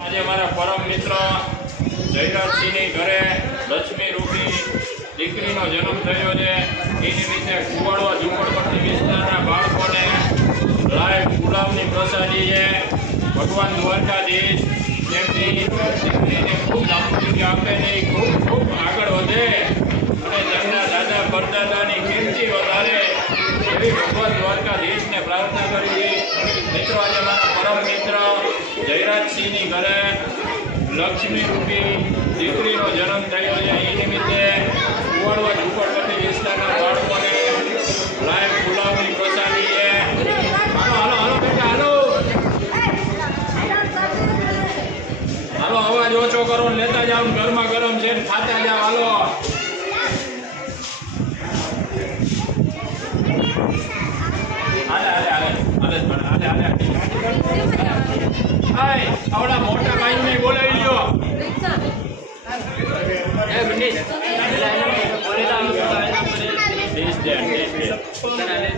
આજે મારા પરમ મિત્ર જયરાજસિંહની ઘરે લક્ષ્મી રૂપી દીકરીનો જન્મ થયો છે. એ નિમિત્તે કુવાડવા ઝુંપડપટ્ટી વિસ્તારના બાળકોને લાઈવ ગુલાબની પ્રસાદી છે. ભગવાન દ્વારકાધીશ તેમની દીકરીને ખૂબ લાંબી આપે ને ખૂબ ખૂબ આગળ વધે અને તેમના દાદા પરદાદાની કીર્તિ વધારે એવી ભગવાન દ્વારકાધીશને પ્રાર્થના કરી મિત્રો, આજે જયરાજસિંહની ઘરે લક્ષ્મી રૂપી દીકરીનો જન્મ થયો છે. એ નિમિત્તે કુવાડવા ઝુંપડપટ્ટી વિસ્તારના બાળકોને લાઈવ ગુલાબની પ્રસાદી છે. હાલો હાલો હાલો હાલો. અવાજ ઓછો કરો લેતા જાઓ ગરમા ગરમ છે ખાતા જાઓ. હાલો. હાલે હાલે હાલે. હાલે હાલે હાલે. હાય આવડા મોટા ભાઈને બોલાવી લ્યો. એ મિનિટ દેશ દે દેશ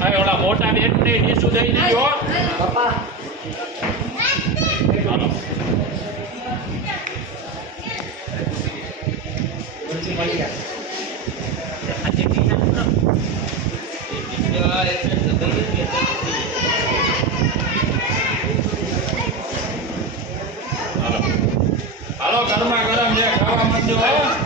હવે ઓલા મોટા બેન ને ડીશું દઈ દીધો હાલો હાલો Thank you.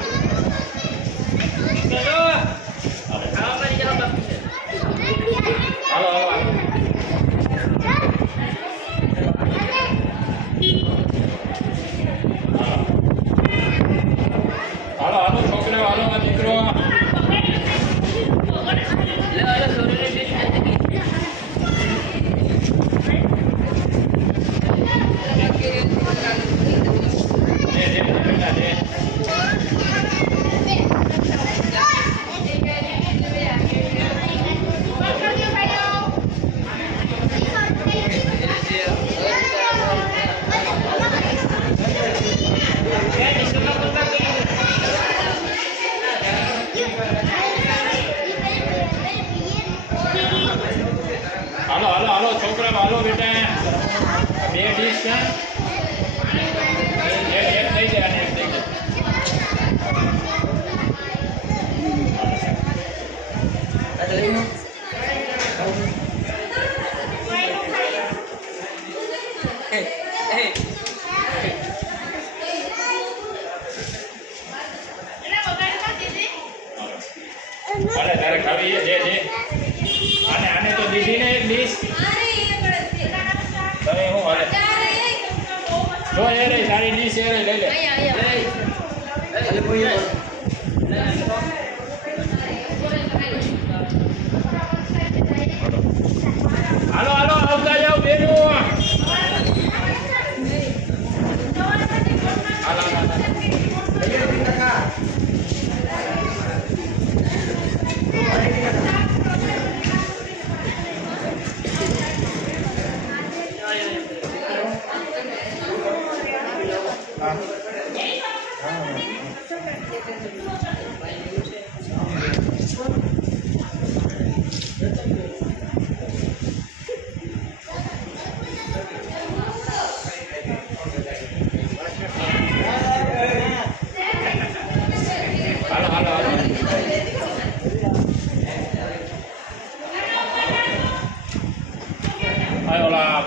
બે ડીશ છે. એક થઈ જાય અને એક થઈ જાય. દે આને તો દીધી ને એક ડીશ જો એ રહી તારી ડીશ એ રહી લઈ લે હાલો હાલો આવતા જાઓ બેનો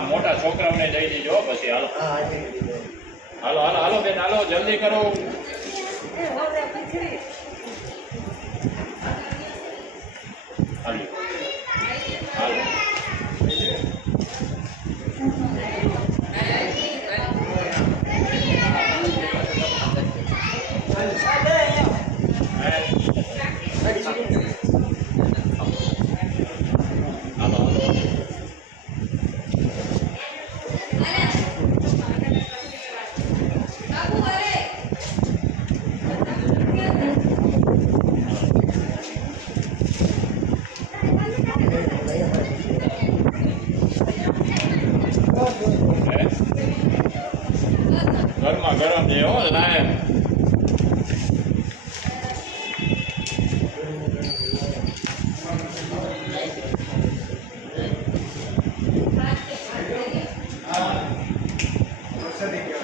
મોટા છોકરાઓને દઈ દીજો હો પછી હાલો હાલો બેન હાલો જલ્દી કરો. હાલો. હાલો. se